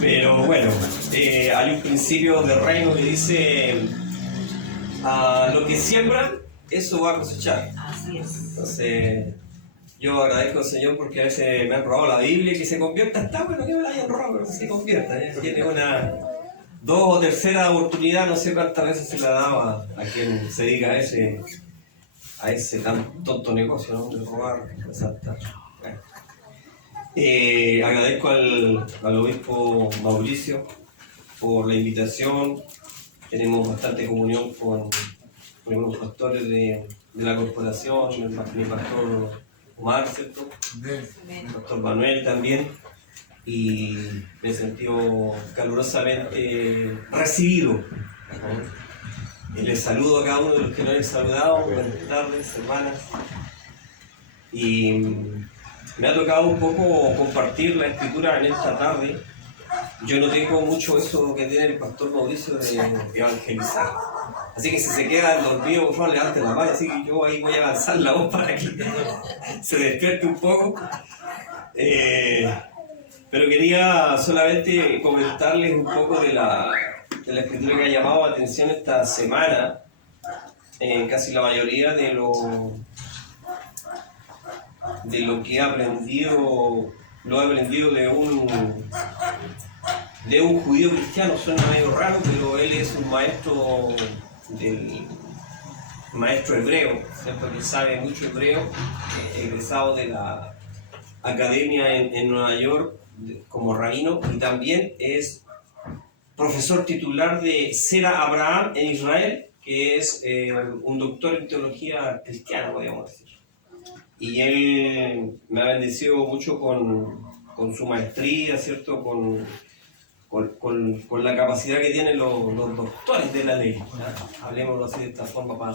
Pero bueno, hay un principio del reino que dice, lo que siembran, eso va a cosechar. Así es. Entonces, yo agradezco al Señor porque a veces me han robado la Biblia y que se convierta. Está bueno que me la hayan robado, pero que se convierta. Tiene una 2 o tercera oportunidad, no sé cuántas veces se la daba a quien se dedica a ese tan tonto negocio, ¿no? De robar, resaltar. Bueno. Agradezco al obispo Mauricio por la invitación. Tenemos bastante comunión con algunos pastores de la corporación, el pastor Omar, ¿cierto? El pastor Manuel también. Y me he sentido calurosamente recibido, ¿no? Y les saludo a cada uno de los que no he saludado. Buenas tardes, hermanas. Y me ha tocado un poco compartir la escritura en esta tarde. Yo no tengo mucho eso que tiene el pastor Mauricio de evangelizar. Así que si se quedan dormidos, por favor, levanten la mano. Así que yo ahí voy a avanzar la voz para que se despierte un poco. Pero quería solamente comentarles un poco de la escritura que ha llamado la atención esta semana. Casi la mayoría de lo que he aprendido, lo he aprendido de un judío cristiano. Suena medio raro, pero él es un maestro hebreo, ¿cierto? Que sabe mucho hebreo, egresado de la academia en Nueva York como rabino, y también es profesor titular de Sera Abraham en Israel, que es un doctor en teología cristiana, podríamos decir. Y él me ha bendecido mucho con su maestría, ¿cierto? Con la capacidad que tienen los doctores de la ley, ¿no? Hablemoslo así de esta forma para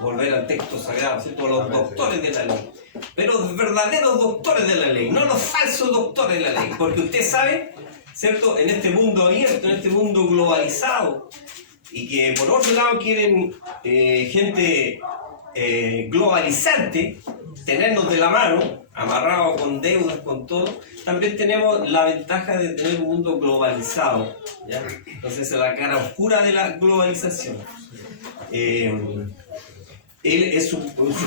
volver al texto sagrado, ¿cierto? Los doctores de la ley. Pero los verdaderos doctores de la ley, no los falsos doctores de la ley. Porque usted sabe, ¿cierto? En este mundo abierto, en este mundo globalizado, y que por otro lado quieren gente globalizante, tenernos de la mano, amarrados con deudas, con todo. También tenemos la ventaja de tener un mundo globalizado, ¿ya? Entonces es la cara oscura de la globalización. Él es su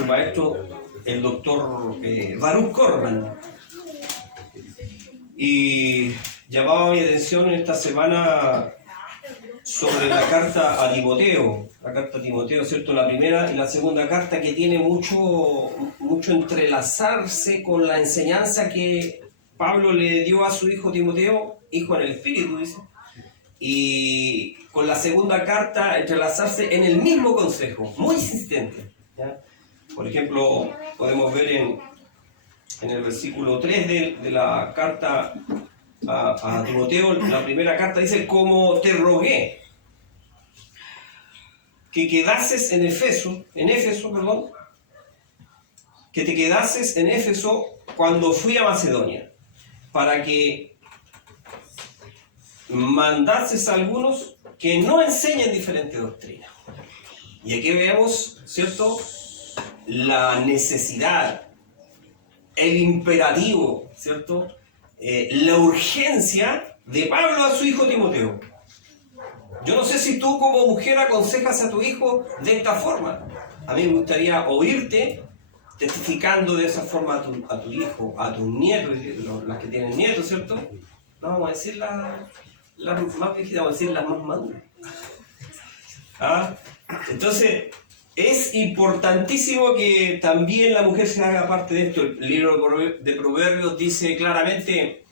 maestro, el doctor Baruch Korban, y llamaba mi atención en esta semana sobre la carta a Timoteo, ¿cierto? La primera y la segunda carta, que tiene mucho entrelazarse con la enseñanza que Pablo le dio a su hijo Timoteo, hijo en el espíritu, dice, y con la segunda carta entrelazarse en el mismo consejo, muy insistente, ¿ya? Por ejemplo, podemos ver en el versículo 3 de la carta a Timoteo, la primera carta dice: como te rogué que quedases en Éfeso, que te quedases en Éfeso cuando fui a Macedonia, para que mandases a algunos que no enseñen diferente doctrina. Y aquí vemos, ¿cierto?, la necesidad, el imperativo, ¿cierto?, la urgencia de Pablo a su hijo Timoteo. Yo no sé si tú como mujer aconsejas a tu hijo de esta forma. A mí me gustaría oírte testificando de esa forma a tu hijo, a tus nietos, las que tienen nietos, ¿cierto? No vamos a decir las más viejitas, vamos a decir las más maduras. ¿Ah? Entonces, es importantísimo que también la mujer se haga parte de esto. El libro de Proverbios dice claramente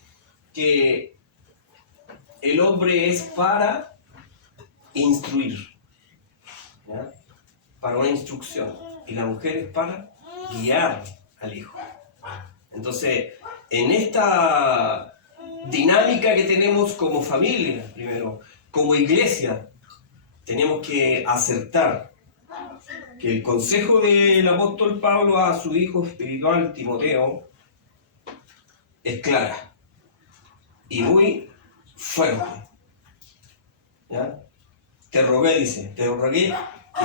que el hombre es para instruir, ¿ya?, para una instrucción, y la mujer es para guiar al hijo. Entonces, en esta dinámica que tenemos como familia, primero, como iglesia, tenemos que acertar que el consejo del apóstol Pablo a su hijo espiritual Timoteo es clara y muy fuerte, ¿ya? Te rogué que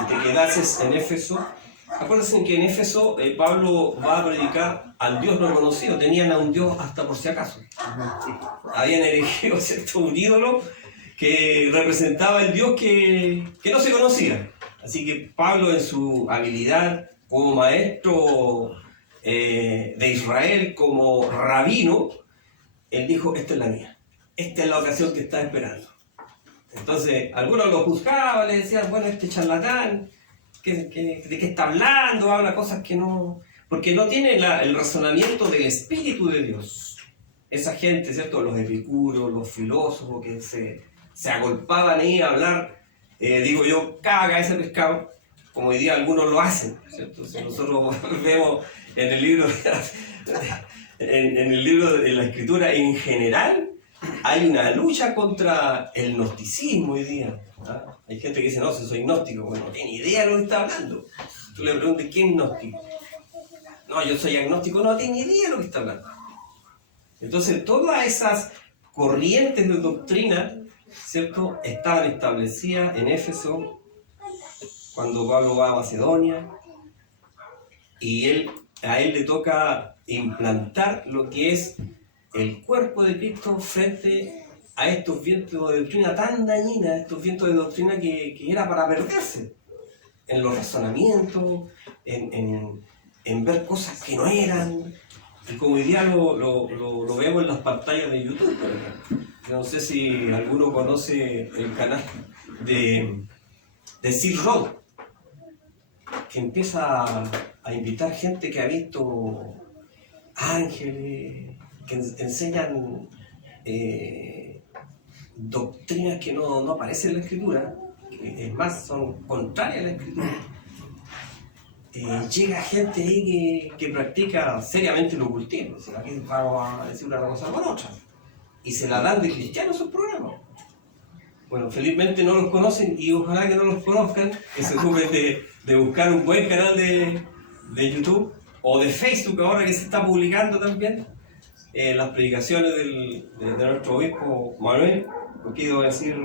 te quedases en Éfeso Acuérdense que en Éfeso Pablo va a predicar al Dios no conocido. Tenían a un Dios hasta por si acaso. Habían elegido, ¿cierto?, un ídolo que representaba el Dios que no se conocía. Así que Pablo, en su habilidad como maestro de Israel, como rabino, él dijo: esta es la mía, esta es la ocasión que estaba esperando. Entonces algunos lo juzgaban, le decían: bueno, este charlatán, ¿de qué está hablando? Habla cosas que no... Porque no tiene el razonamiento del Espíritu de Dios. Esa gente, ¿cierto?, los epicúreos, los filósofos que se agolpaban ahí a hablar, digo yo, cada cabeza de pescado, como hoy día algunos lo hacen, ¿cierto? Si nosotros vemos en el libro, en la Escritura en general, hay una lucha contra el gnosticismo hoy día. ¿Ah? Hay gente que dice: no, si soy gnóstico. Bueno, no tiene idea de lo que está hablando. Tú le preguntas: ¿quién es gnóstico? No, yo soy agnóstico. No tiene idea de lo que está hablando. Entonces, todas esas corrientes de doctrina, ¿cierto?, estaban establecidas en Éfeso cuando Pablo va a Macedonia, y a él le toca implantar lo que es el cuerpo de Cristo frente a estos vientos de doctrina tan dañinas, estos vientos de doctrina que era para perderse en los razonamientos, en ver cosas que no eran. Y como hoy día lo vemos en las pantallas de YouTube, por ejemplo. Yo no sé si alguno conoce el canal de Silk Road, que empieza a invitar gente que ha visto ángeles, que enseñan doctrinas que no aparecen en la Escritura, que es más, son contrarias a la Escritura. Llega gente ahí que practica seriamente el ocultismo. Aquí vamos a decir una cosa con otra, y se la dan de cristianos esos programas. Bueno, felizmente no los conocen, y ojalá que no los conozcan, que se ocupen de buscar un buen canal de YouTube o de Facebook, ahora que se está publicando también las predicaciones de nuestro obispo Manuel. Lo quiero decir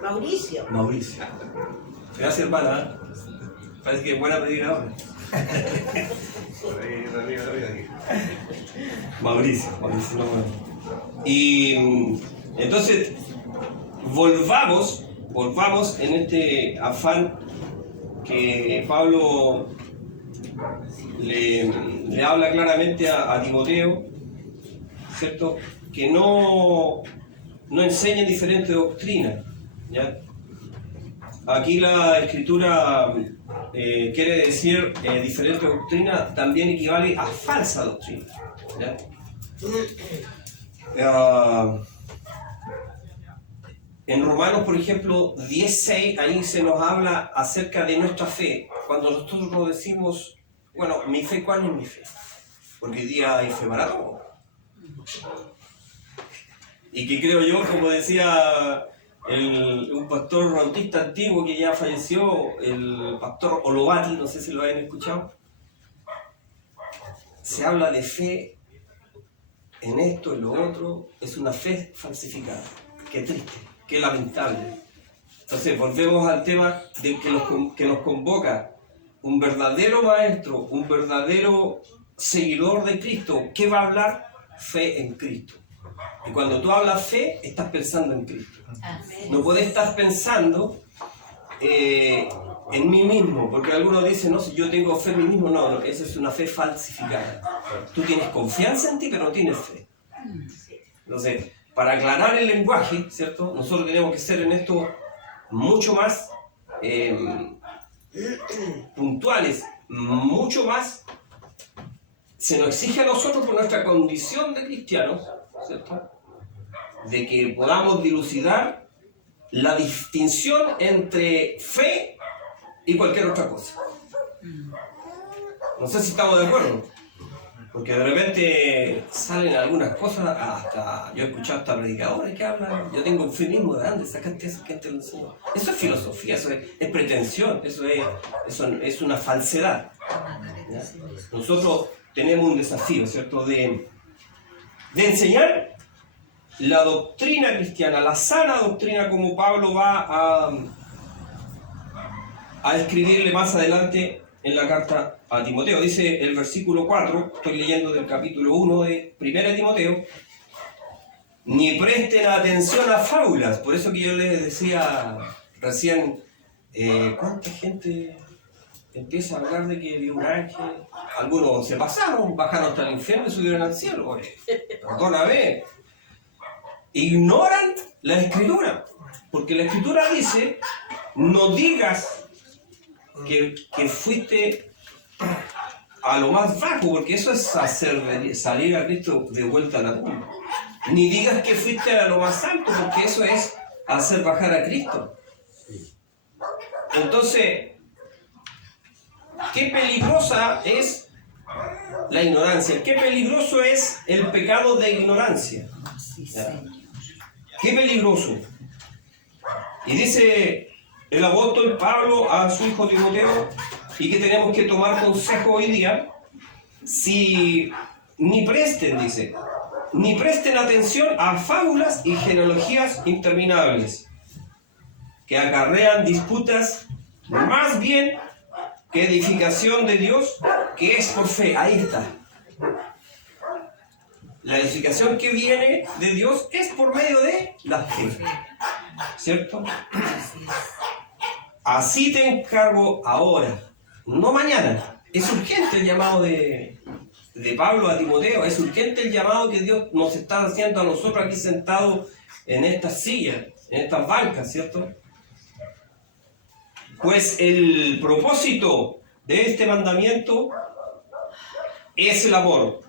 Mauricio. Gracias, hermana. Parece que es buena predicadora. Mauricio, no, bueno. Y entonces volvamos en este afán que Pablo le habla claramente a Timoteo, ¿cierto?, que no enseñen diferentes doctrinas, ¿ya? Aquí la Escritura quiere decir diferente doctrina, también equivale a falsa doctrina, ¿ya? En Romanos, por ejemplo, 10:6, ahí se nos habla acerca de nuestra fe. Cuando nosotros nos decimos: bueno, mi fe, ¿cuál es mi fe? Porque hoy día hay fe para todo. Y que creo yo, como decía un pastor bautista antiguo que ya falleció, el pastor Olovati, no sé si lo hayan escuchado, se habla de fe en esto, en lo otro, es una fe falsificada. Qué triste, qué lamentable. Entonces volvemos al tema de que nos convoca un verdadero maestro, un verdadero seguidor de Cristo. ¿Qué va a hablar? Fe en Cristo. Y cuando tú hablas fe, estás pensando en Cristo. No puedes estar pensando en mí mismo, porque algunos dicen: no, si yo tengo fe en mí mismo. No, esa es una fe falsificada. Tú tienes confianza en ti, pero no tienes fe. Entonces, para aclarar el lenguaje, ¿cierto?, nosotros tenemos que ser en esto mucho más puntuales, mucho más. Se nos exige a nosotros, por nuestra condición de cristianos, ¿cierto?, de que podamos dilucidar la distinción entre fe y cualquier otra cosa. No sé si estamos de acuerdo, porque de repente salen algunas cosas, hasta yo he escuchado hasta predicadores que hablan: yo tengo un fe mismo. ¿De dónde sacaste eso? ¿Quién te lo enseñó? Eso es filosofía, eso es pretensión, eso es una falsedad, ¿ya? Nosotros tenemos un desafío, ¿cierto?, de enseñar la doctrina cristiana, la sana doctrina, como Pablo va a escribirle más adelante en la carta a Timoteo. Dice el versículo 4, estoy leyendo del capítulo 1 de 1 Timoteo, ni presten atención a fábulas. Por eso que yo les decía recién, ¿cuánta gente empieza a hablar de que vio un ángel? Algunos se pasaron, bajaron hasta el infierno y subieron al cielo. Perdóname. Ignoran la Escritura, porque la Escritura dice, no digas que fuiste a lo más bajo, porque eso es hacer salir a Cristo de vuelta a la tumba. Ni digas que fuiste a lo más alto, porque eso es hacer bajar a Cristo. Entonces, qué peligrosa es la ignorancia, qué peligroso es el pecado de ignorancia. ¿Ya? Qué peligroso. Y dice el apóstol Pablo a su hijo Timoteo, y que tenemos que tomar consejo hoy día, si ni presten, dice, ni presten atención a fábulas y genealogías interminables, que acarrean disputas, más bien que edificación de Dios, que es por fe. Ahí está. La edificación que viene de Dios es por medio de la fe. ¿Cierto? Así te encargo ahora, no mañana. Es urgente el llamado de Pablo a Timoteo, es urgente el llamado que Dios nos está haciendo a nosotros aquí sentados en estas sillas, en estas bancas, ¿cierto? Pues el propósito de este mandamiento es el amor,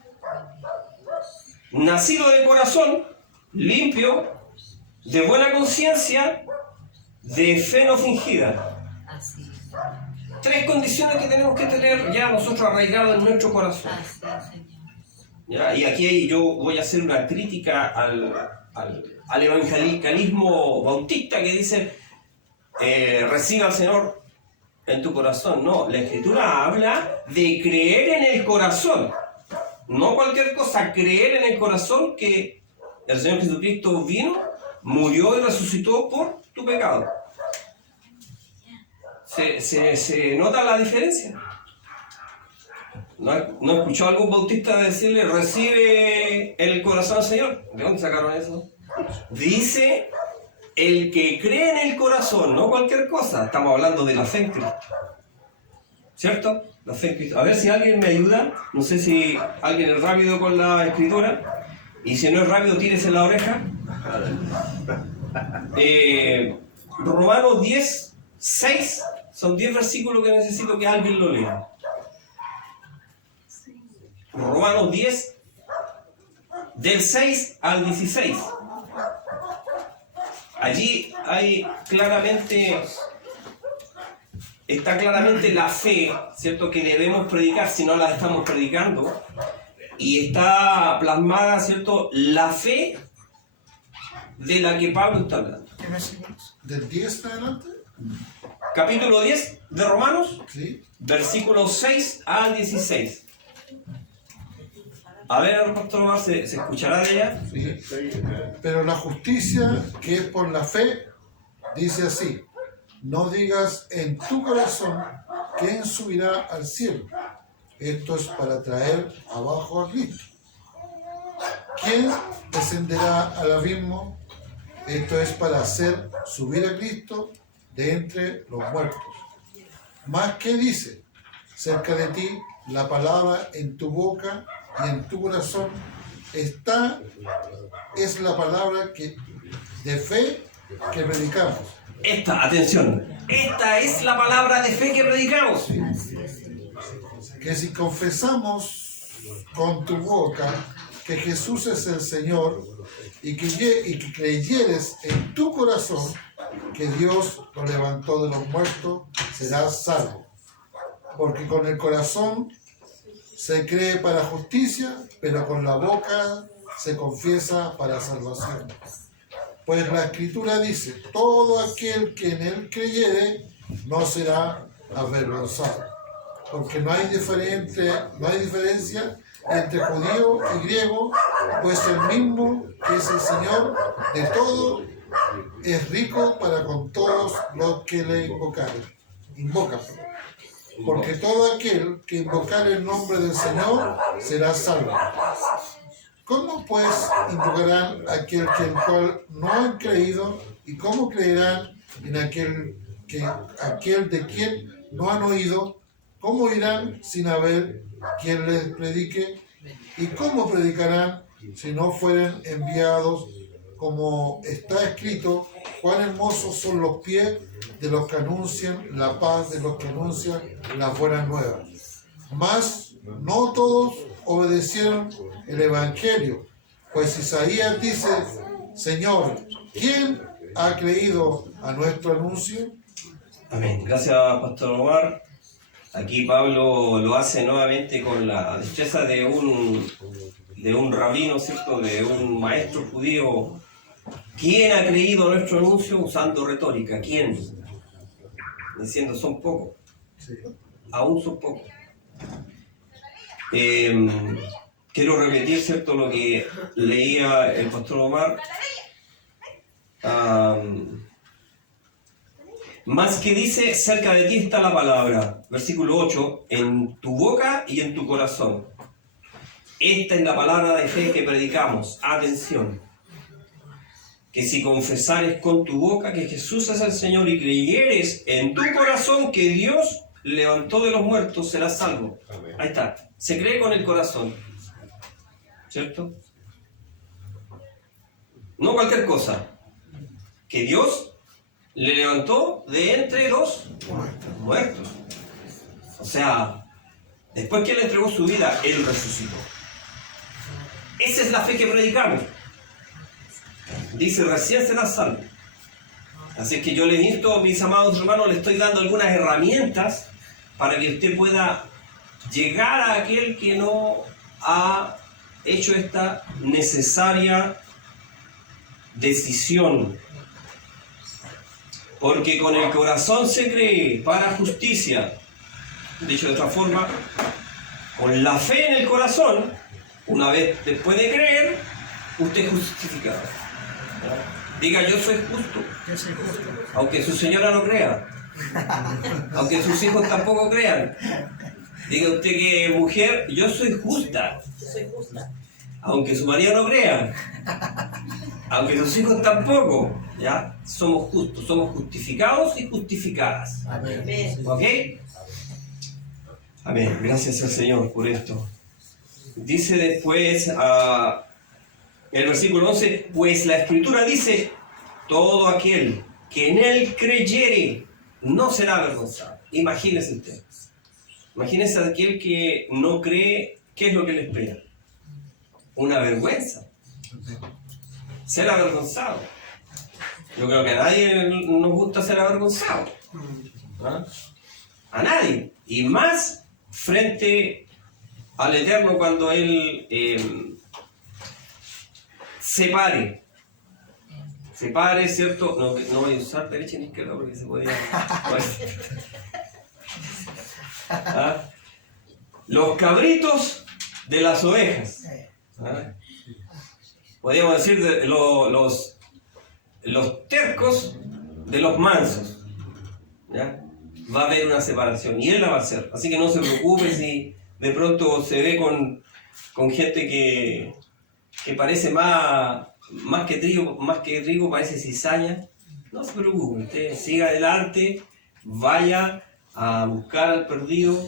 nacido de corazón, limpio, de buena conciencia, de fe no fingida. Tres condiciones que tenemos que tener ya nosotros arraigados en nuestro corazón. ¿Ya? Y aquí yo voy a hacer una crítica al evangelicalismo bautista que dice, recibe al Señor en tu corazón. No, la Escritura habla de creer en el corazón. No cualquier cosa, creer en el corazón que el Señor Jesucristo vino, murió y resucitó por tu pecado. ¿Se nota la diferencia? ¿No escuchó algún bautista decirle, recibe en el corazón al Señor? ¿De dónde sacaron eso? Dice, el que cree en el corazón, no cualquier cosa. Estamos hablando de la fe en Cristo. ¿Cierto? La fe en Cristo. A ver si alguien me ayuda. No sé si alguien es rápido con la escritura. Y si no es rápido, tírese en la oreja. Romanos 10, 6. Son 10 versículos que necesito que alguien lo lea. Romanos 10, del 6 al 16. Allí hay está claramente la fe, ¿cierto?, que debemos predicar si no la estamos predicando. Y está plasmada, ¿cierto?, la fe de la que Pablo está hablando. ¿Del 10 en adelante? Capítulo 10 de Romanos, Sí. versículos 6 al 16. A ver, Pastor Omar, ¿se escuchará de ella? Sí. Pero la justicia que es por la fe dice así: no digas en tu corazón quién subirá al cielo. Esto es para traer abajo a Cristo. ¿Quién descenderá al abismo? Esto es para hacer subir a Cristo de entre los muertos. Más que dice, cerca de ti la palabra en tu boca y en tu corazón está, es la palabra de fe que predicamos. Atención, esta es la palabra de fe que predicamos. Que si confesamos con tu boca que Jesús es el Señor y que creyeres en tu corazón que Dios lo levantó de los muertos, serás salvo. Porque con el corazón se cree para justicia, pero con la boca se confiesa para salvación. Pues la Escritura dice, todo aquel que en él creyere no será avergonzado. Porque no hay diferencia entre judío y griego, pues el mismo que es el Señor de todo es rico para con todos los que le invocaren. invoca, perdón. Porque todo aquel que invocar el nombre del Señor será salvo. ¿Cómo pues invocarán a aquel que el cual no han creído? ¿Y cómo creerán en aquel de quien no han oído? ¿Cómo irán sin haber quien les predique? ¿Y cómo predicarán si no fueren enviados? Como está escrito, cuán hermosos son los pies de los que anuncian la paz, de los que anuncian las buenas nuevas. Mas no todos obedecieron el Evangelio, pues Isaías dice: Señor, ¿quién ha creído a nuestro anuncio? Amén. Gracias, Pastor Omar. Aquí Pablo lo hace nuevamente con la destreza de un rabino, ¿cierto? De un maestro judío. ¿Quién ha creído a nuestro anuncio? Usando retórica. ¿Quién? Diciendo, son pocos. Aún son pocos. Quiero repetir, ¿cierto?, lo que leía el Pastor Omar. Más que dice, cerca de ti está la palabra. Versículo 8, en tu boca y en tu corazón. Esta es la palabra de fe que predicamos. Atención. Que si confesares con tu boca que Jesús es el Señor y creyeres en tu corazón que Dios levantó de los muertos, serás salvo. Amén. Ahí está. Se cree con el corazón. ¿Cierto? No cualquier cosa. Que Dios le levantó de entre los muertos. O sea, después que Él entregó su vida, Él resucitó. Esa es la fe que predicamos. Dice, recién será salvo. Así que yo le insto, mis amados hermanos, le estoy dando algunas herramientas para que usted pueda llegar a aquel que no ha hecho esta necesaria decisión. Porque con el corazón se cree para justicia. Dicho de otra forma, con la fe en el corazón, una vez después de creer, usted es justificado. Diga, yo soy justo. Aunque su señora no crea. Aunque sus hijos tampoco crean. Diga usted que mujer, yo soy justa. Aunque su marido no crea. Aunque sus hijos tampoco. ¿Ya? Somos justos, somos justificados y justificadas. Amén. ¿Ok? Amén. Gracias al Señor por esto. Dice después el versículo 11, pues la Escritura dice, todo aquel que en Él creyere no será avergonzado. Imagínese usted. Imagínese a aquel que no cree, ¿qué es lo que le espera? Una vergüenza. Ser avergonzado. Yo creo que a nadie nos gusta ser avergonzado. ¿Ah? A nadie. Y más frente al Eterno cuando Él separe, ¿cierto? No voy a usar derecha ni izquierda porque se podía... ¿Ah? Los cabritos de las ovejas. ¿Ah? Podríamos decir los tercos de los mansos. ¿Ya? Va a haber una separación y Él la va a hacer. Así que no se preocupe si de pronto se ve con gente que parece más que trigo parece cizaña. No se preocupe, usted siga adelante, vaya a buscar al perdido,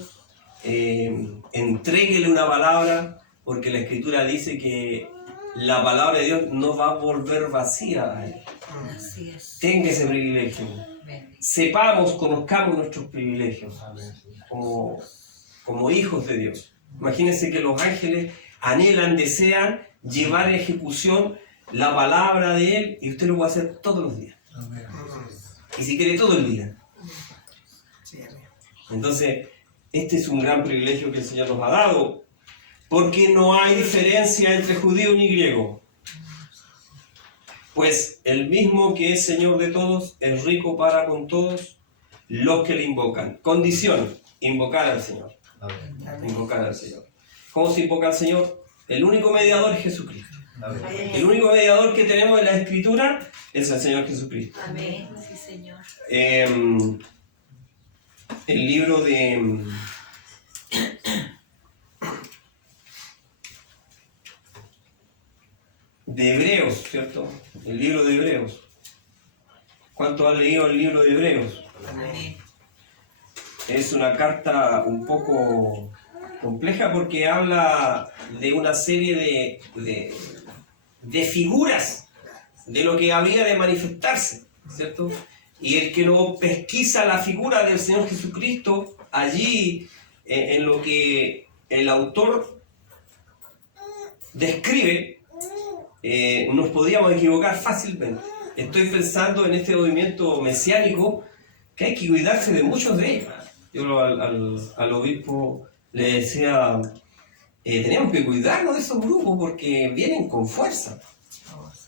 entréguele una palabra, porque la Escritura dice que la palabra de Dios no va a volver vacía a Él. Así es. Tenga ese privilegio. Sepamos, conozcamos nuestros privilegios como hijos de Dios. Imagínense que los ángeles anhelan, desean llevar a ejecución la palabra de Él y usted lo puede hacer todos los días. Amén. Y si quiere todo el día. Entonces, este es un gran privilegio que el Señor nos ha dado, porque no hay diferencia entre judío ni griego. Pues el mismo que es Señor de todos es rico para con todos los que le invocan. Condición, invocar al Señor. Amén. Invocar al Señor. ¿Cómo se invoca al Señor? El único mediador es Jesucristo. Amén. El único mediador que tenemos en la Escritura es el Señor Jesucristo. Amén. Sí, Señor. el libro de Hebreos, ¿cierto? El libro de Hebreos. ¿Cuántos han leído el libro de Hebreos? Amén. Es una carta un poco compleja porque habla de una serie de figuras de lo que había de manifestarse, ¿cierto? Y el que no pesquisa la figura del Señor Jesucristo, allí en lo que el autor describe, nos podríamos equivocar fácilmente. Estoy pensando en este movimiento mesiánico que hay que cuidarse de muchos de ellos. Yo al obispo le decía, tenemos que cuidarnos de esos grupos porque vienen con fuerza.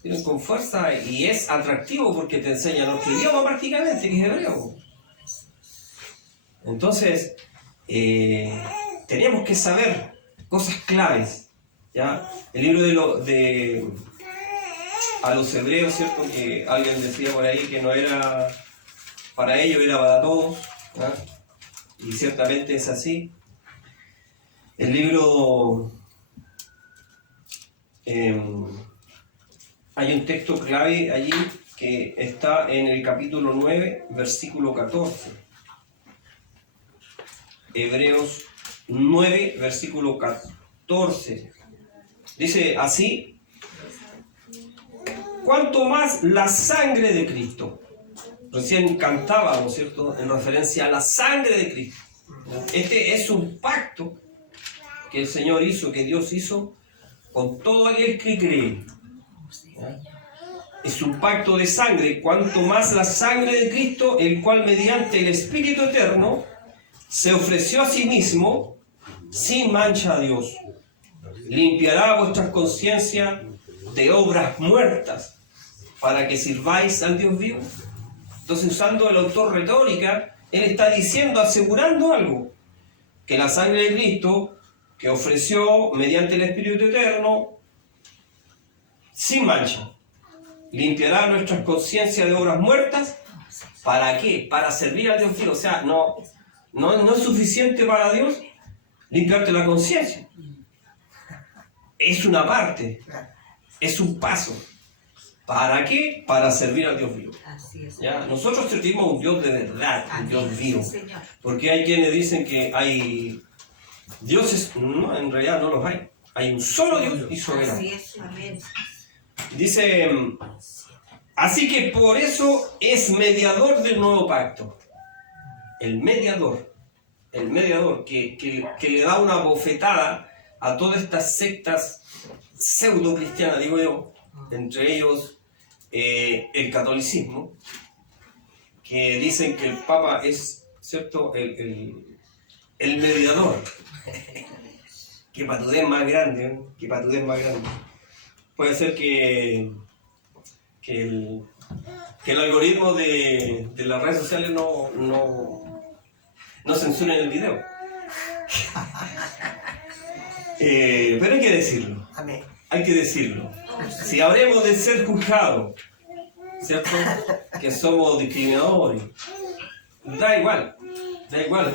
Vienen con fuerza y es atractivo porque te enseñan otro idioma prácticamente, que es hebreo. Entonces, tenemos que saber cosas claves. ¿Ya? El libro a los hebreos, ¿cierto? Que alguien decía por ahí que no era para ellos, era para todos. ¿Ya? Y ciertamente es así. El libro... hay un texto clave allí que está en el capítulo 9, versículo 14. Hebreos 9, versículo 14. Dice así: cuanto más la sangre de Cristo. Recién cantábamos, ¿cierto? En referencia a la sangre de Cristo. Este es un pacto que el Señor hizo, que Dios hizo con todo aquel que cree. ¿Ya? Es un pacto de sangre, cuanto más la sangre de Cristo, el cual mediante el Espíritu Eterno se ofreció a sí mismo sin mancha a Dios. Limpiará vuestras conciencias de obras muertas para que sirváis al Dios vivo. Entonces, usando el autor retórica, él está diciendo, asegurando algo, que la sangre de Cristo, que ofreció mediante el Espíritu Eterno, sin mancha, limpiará nuestras conciencias de obras muertas. ¿Para qué? Para servir al Dios vivo. O sea, no es suficiente para Dios limpiarte la conciencia. Es una parte, es un paso. ¿Para qué? Para servir al Dios vivo. Así es. ¿Ya? Nosotros servimos a un Dios de verdad, un Dios vivo. Sí, Señor. Porque hay quienes dicen que hay dioses, no, en realidad no los hay. Hay un solo Dios y soberano. Así es. Amén. Dice, así que por eso es mediador del nuevo pacto. El mediador que le da una bofetada a todas estas sectas pseudo cristianas, digo yo, entre ellos el catolicismo, que dicen que el Papa es, ¿cierto?, el mediador. Qué patudez más grande, ¿eh? Qué patudez más grande. Puede ser que el algoritmo de las redes sociales no censuren el video. Pero hay que decirlo. Amén. Hay que decirlo. Si habremos de ser juzgados, ¿cierto? Que somos discriminadores. Da igual,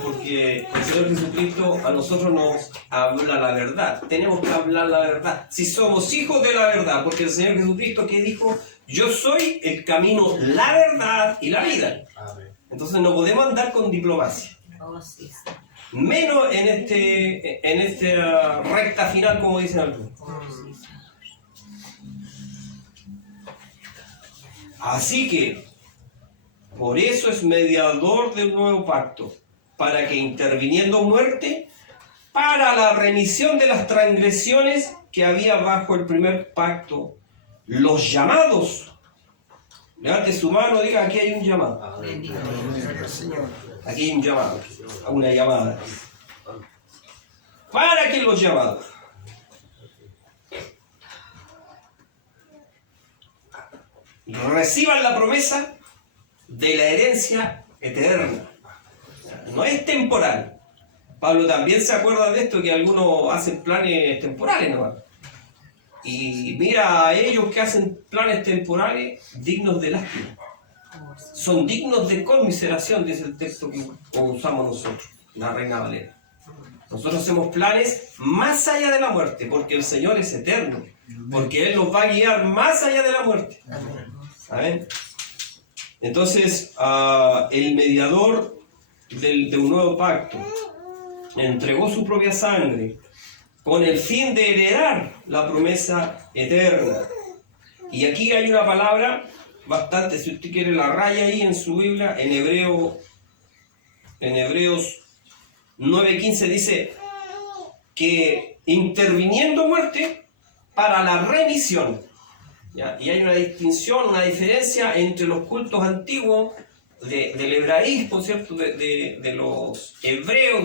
porque el Señor Jesucristo a nosotros nos habla la verdad. Tenemos que hablar la verdad. Si somos hijos de la verdad, porque el Señor Jesucristo que dijo, yo soy el camino, la verdad y la vida. Entonces no podemos andar con diplomacia. Oh, sí. Menos en esta recta final, como dicen algunos. Oh, sí. Así que, por eso es mediador del nuevo pacto, para que interviniendo muerte, para la remisión de las transgresiones que había bajo el primer pacto, los llamados. Levante su mano, diga, aquí hay un llamado. Bendito sea el Señor. Aquí hay un llamado, una llamada. Para que los llamados reciban la promesa de la herencia eterna. No es temporal. Pablo también se acuerda de esto, que algunos hacen planes temporales nomás. Y mira a ellos que hacen planes temporales dignos de lástima. son dignos de conmiseración, dice el texto que usamos nosotros, la Reina Valera. Nosotros hacemos planes más allá de la muerte, porque el Señor es eterno, porque Él nos va a guiar más allá de la muerte. ¿Amén? Entonces, el mediador de un nuevo pacto entregó su propia sangre con el fin de heredar la promesa eterna. Y aquí hay una palabra bastante, si usted quiere la raya ahí en su Biblia, en Hebreos 9:15 dice que interviniendo muerte para la remisión. ¿Ya? Y hay una distinción, una diferencia entre los cultos antiguos del hebraísmo, ¿cierto? De los hebreos,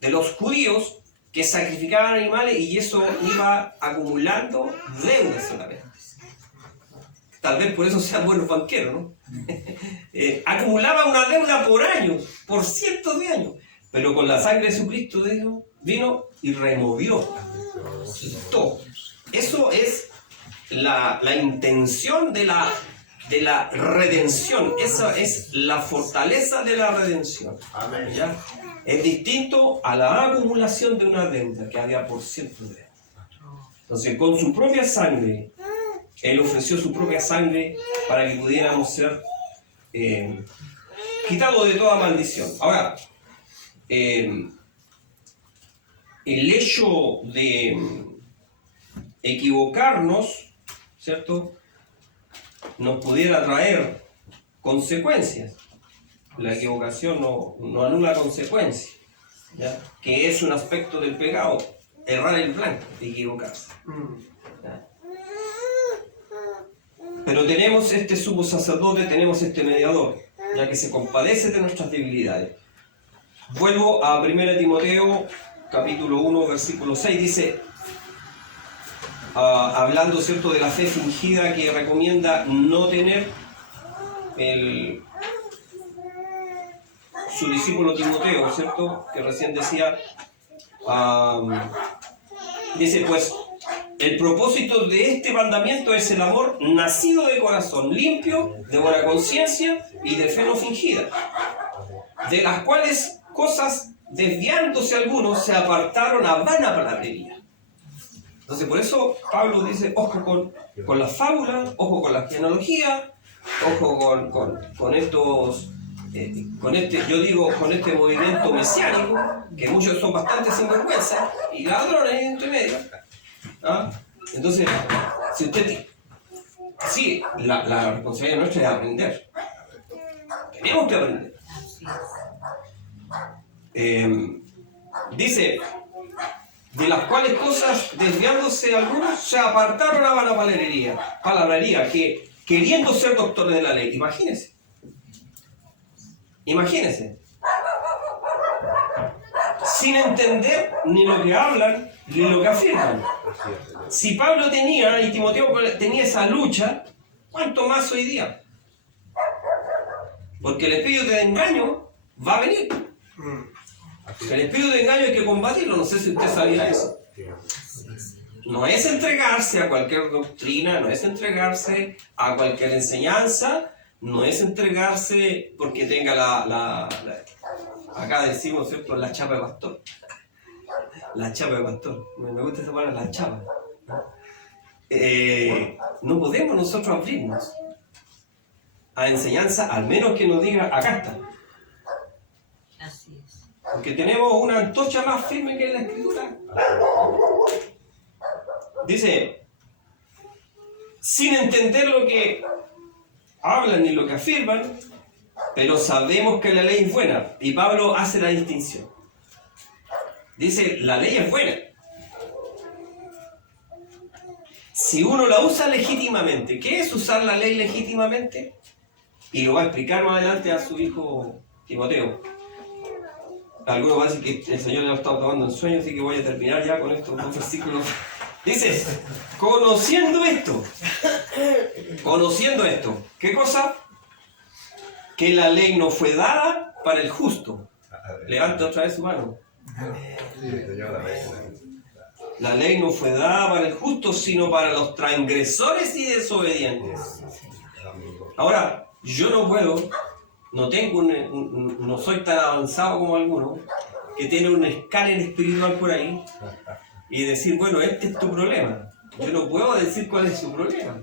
de los judíos, que sacrificaban animales y eso iba acumulando deudas a la vez. Tal vez por eso sean buenos banqueros, ¿no? Acumulaba una deuda por años, por cientos de años, pero con la sangre de Jesucristo vino y removió, quitó. Eso es la intención de la redención. Esa es la fortaleza de la redención. ¿Ya? Es distinto a la acumulación de una deuda que había por cientos de años. Entonces, con su propia sangre, Él ofreció su propia sangre para que pudiéramos ser quitados de toda maldición. Ahora, el hecho de equivocarnos, ¿cierto?, nos pudiera traer consecuencias. La equivocación no anula consecuencias, ¿ya? Que es un aspecto del pecado, errar el blanco, equivocarse. ¿Ya? Pero tenemos este sumo sacerdote, tenemos este mediador, ya que se compadece de nuestras debilidades. Vuelvo a 1 Timoteo, capítulo 1, versículo 6, dice, hablando, ¿cierto?, de la fe fingida que recomienda no tener su discípulo Timoteo, ¿cierto?, que recién decía, dice, pues, el propósito de este mandamiento es el amor nacido de corazón limpio, de buena conciencia y de fe no fingida, de las cuales cosas, desviándose algunos, se apartaron a vana palabrería. Entonces, por eso Pablo dice, ojo con las fábulas, ojo con la genealogía, ojo con estos, con este movimiento mesiánico, que muchos son bastante sinvergüenza y ladrones entre medio. ¿Ah? Entonces, si usted... Sí, la responsabilidad nuestra es aprender. Tenemos que aprender. Dice, de las cuales cosas, desviándose algunos, se apartaron a vana palabrería, que queriendo ser doctores de la ley, imagínense, sin entender ni lo que hablan, ni lo que afirman. Si Pablo tenía, y Timoteo tenía esa lucha, ¿cuánto más hoy día? Porque el espíritu de engaño va a venir. El espíritu de engaño hay que combatirlo, no sé si usted sabía eso. No es entregarse a cualquier doctrina, no es entregarse a cualquier enseñanza, no es entregarse porque tenga acá decimos, ¿cierto?, la chapa de pastor. La chapa de pastor. Me gusta esa palabra, la chapa. No podemos nosotros abrirnos a enseñanza, al menos que nos diga, acá está. Así es. Porque tenemos una antorcha más firme que la Escritura. Dice, sin entender lo que hablan ni lo que afirman, pero sabemos que la ley es buena. Y Pablo hace la distinción. Dice, la ley es buena. Si uno la usa legítimamente, ¿qué es usar la ley legítimamente? Y lo va a explicar más adelante a su hijo Timoteo. Algunos van a decir que el Señor le ha estado tomando en sueño, así que voy a terminar ya con estos dos versículos. Dice, conociendo esto, ¿qué cosa? Que la ley no fue dada para el justo. Levanta otra vez su mano. La ley no fue dada para el justo, sino para los transgresores y desobedientes. Ahora, yo no puedo, no tengo no soy tan avanzado como algunos, que tiene un escáner espiritual por ahí y decir, bueno, este es tu problema. Yo no puedo decir cuál es su problema.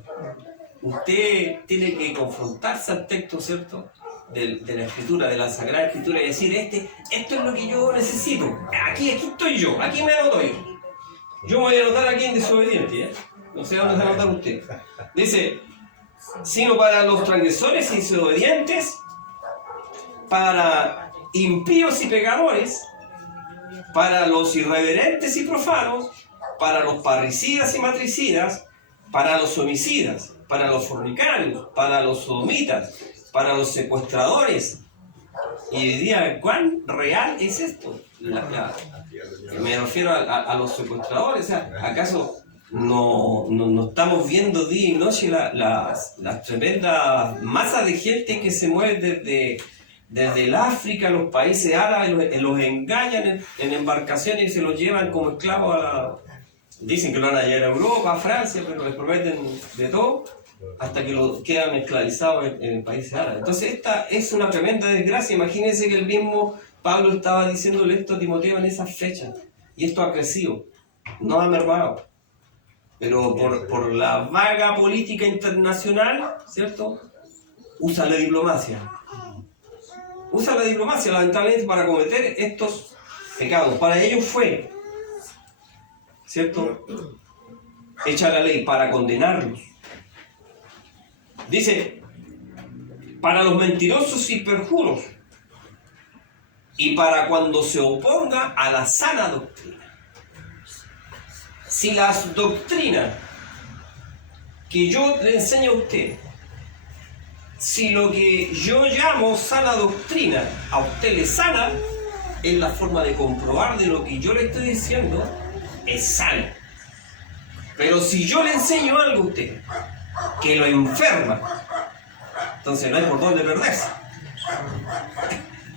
Usted tiene que confrontarse al texto, ¿cierto? De la escritura, de la Sagrada Escritura, y decir, esto es lo que yo necesito. Aquí estoy yo, aquí me anoto yo. Yo me voy a anotar aquí en desobediente, ¿eh? No sé dónde se va a anotar usted. Dice, sino para los transgresores y desobedientes, para impíos y pecadores, para los irreverentes y profanos, para los parricidas y matricidas, para los homicidas, para los fornicarios, para los sodomitas, para los secuestradores. Y diría, ¿cuán real es esto? Me refiero a los secuestradores. O sea, ¿acaso no estamos viendo día y noche las tremendas masas de gente que se mueve desde el África, los países árabes, los engañan en embarcaciones y se los llevan como esclavos dicen que lo van a llevar a Europa, a Francia, pero les prometen de todo hasta que los quedan esclavizados en países árabes. Entonces esta es una tremenda desgracia. Imagínense que el mismo Pablo estaba diciéndole esto a Timoteo en esas fechas, y esto ha crecido, no ha mermado. Pero por la vaga política internacional, ¿cierto? Usa la diplomacia. Usa la diplomacia, lamentablemente, para cometer estos pecados. Para ellos fue, ¿cierto?, hecha la ley para condenarlos. Dice, para los mentirosos y perjuros, y para cuando se oponga a la sana doctrina. Si las doctrinas que yo le enseño a usted, si lo que yo llamo sana doctrina a usted le sana, es la forma de comprobar de lo que yo le estoy diciendo es sano. Pero si yo le enseño algo a usted que lo enferma, entonces no hay por dónde perderse.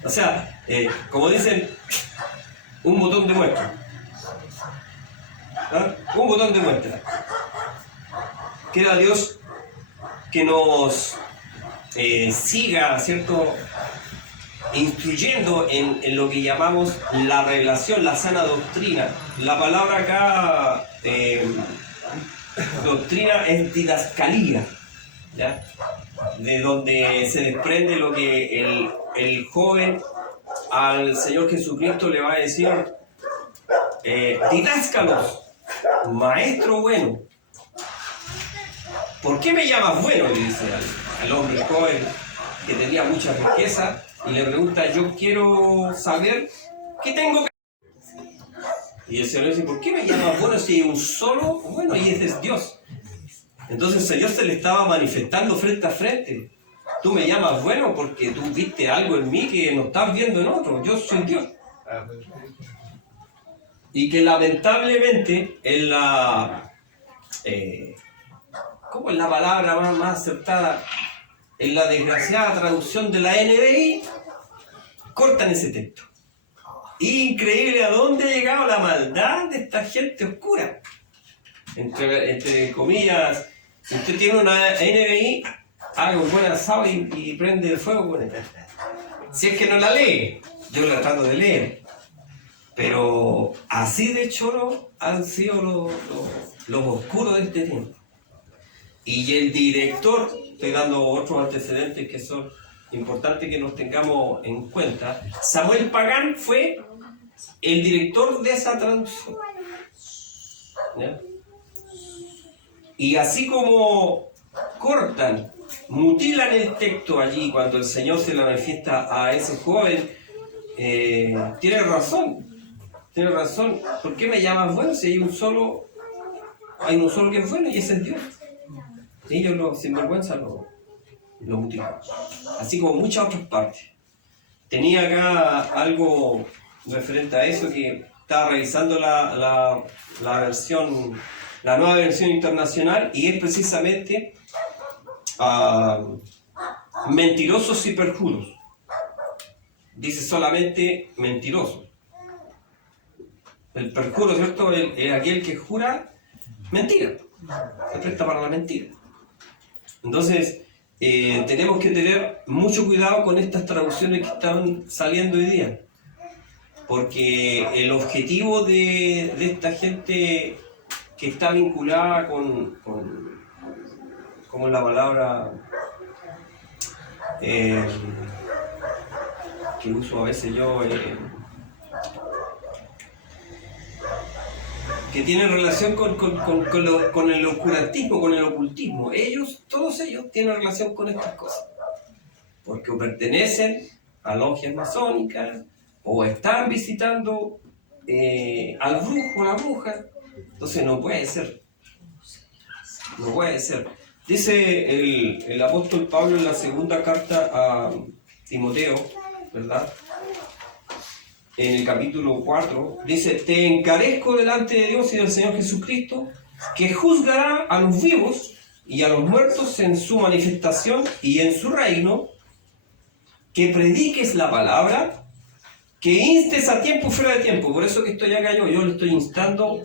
O sea, como dicen, un botón de muestra. ¿Ah? Un botón de muestra. Quiera Dios que nos siga, ¿cierto?, instruyendo en lo que llamamos la revelación, la sana doctrina. La palabra acá, doctrina, es didascalía, ¿ya? De donde se desprende lo que el joven al Señor Jesucristo le va a decir, didáscalos, maestro bueno. ¿Por qué me llamas bueno?, le dice al hombre, el joven que tenía mucha riqueza, y le pregunta, yo quiero saber qué tengo que... Y el Señor dice, ¿por qué me llamas bueno si hay un solo bueno y ese es Dios? Entonces el Señor se le estaba manifestando frente a frente. Tú me llamas bueno porque tú viste algo en mí que no estás viendo en otro. Yo soy Dios. Y que lamentablemente en la... ¿cómo es la palabra más acertada? En la desgraciada traducción de la NBI, cortan ese texto. Increíble a dónde ha llegado la maldad de esta gente oscura. Entre comillas, si usted tiene una NBI, haga un buen asado y prende el fuego con ella. Si es que no la lee, yo la trato de leer. Pero así de choro han sido los oscuros de este tiempo. Y el director, estoy dando otros antecedentes que son importantes que nos tengamos en cuenta. Samuel Pagán fue el director de esa traducción, ¿ya? Y así como cortan, mutilan el texto allí cuando el Señor se le manifiesta a ese joven, tiene razón. ¿Por qué me llamas bueno si hay un solo que es bueno y ese es Dios? Ellos los sinvergüenza lo mutilan, así como muchas otras partes. Tenía acá algo referente a eso, que estaba revisando la versión, la nueva versión internacional, y es precisamente mentirosos y perjuros. Dice solamente mentirosos. El perjuro, ¿cierto?, es aquel que jura mentira, se presta para la mentira. Entonces, tenemos que tener mucho cuidado con estas traducciones que están saliendo hoy día, porque el objetivo de esta gente que está vinculada con la palabra que uso a veces yo, que tienen relación con el oscurantismo, con el ocultismo. Todos ellos tienen relación con estas cosas, porque o pertenecen a logias masónicas, o están visitando al brujo, a la bruja. Entonces no puede ser. No puede ser. Dice el apóstol Pablo en la segunda carta a Timoteo, ¿verdad? En el capítulo 4, dice: te encarezco delante de Dios y del Señor Jesucristo, que juzgará a los vivos y a los muertos en su manifestación y en su reino, que prediques la palabra, que instes a tiempo y fuera de tiempo. Por eso que estoy acá yo le estoy instando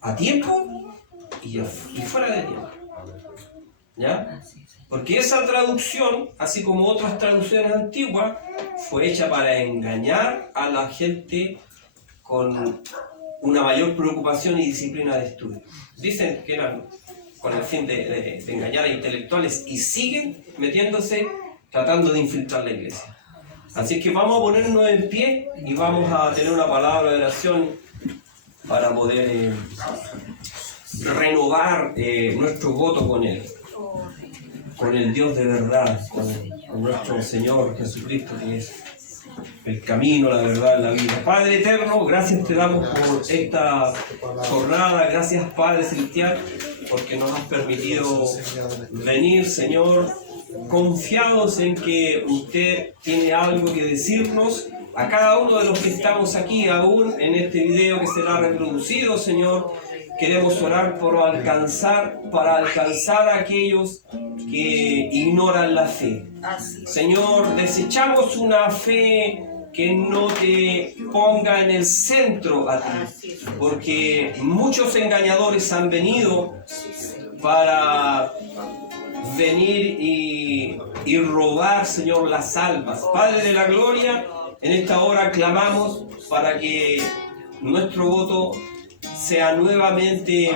a tiempo y fuera de tiempo. ¿Ya? Porque esa traducción, así como otras traducciones antiguas, fue hecha para engañar a la gente con una mayor preocupación y disciplina de estudio. Dicen que eran con el fin de engañar a intelectuales y siguen metiéndose, tratando de infiltrar la iglesia. Así que vamos a ponernos en pie y vamos a tener una palabra de oración para poder renovar nuestro voto con Él, con el Dios de verdad, con nuestro Señor Jesucristo, que es el camino, la verdad, la vida. Padre eterno, gracias te damos por esta jornada. Gracias, Padre celestial, porque nos has permitido venir, Señor, confiados en que usted tiene algo que decirnos a cada uno de los que estamos aquí, aún en este video que será reproducido, Señor. Queremos orar para alcanzar a aquellos que ignoran la fe. Señor, desechamos una fe que no te ponga en el centro a ti, porque muchos engañadores han venido para venir y robar, Señor, las almas. Padre de la gloria, en esta hora clamamos para que nuestro voto sea nuevamente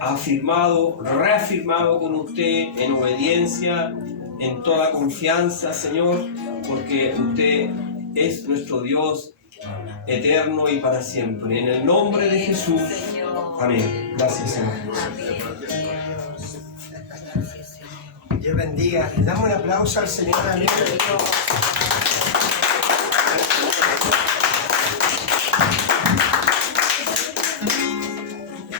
afirmado, reafirmado con usted en obediencia, en toda confianza, Señor, porque usted es nuestro Dios eterno y para siempre. En el nombre de Jesús. Amén. Gracias, Señor. Dios bendiga. Damos un aplauso al Señor. Amén.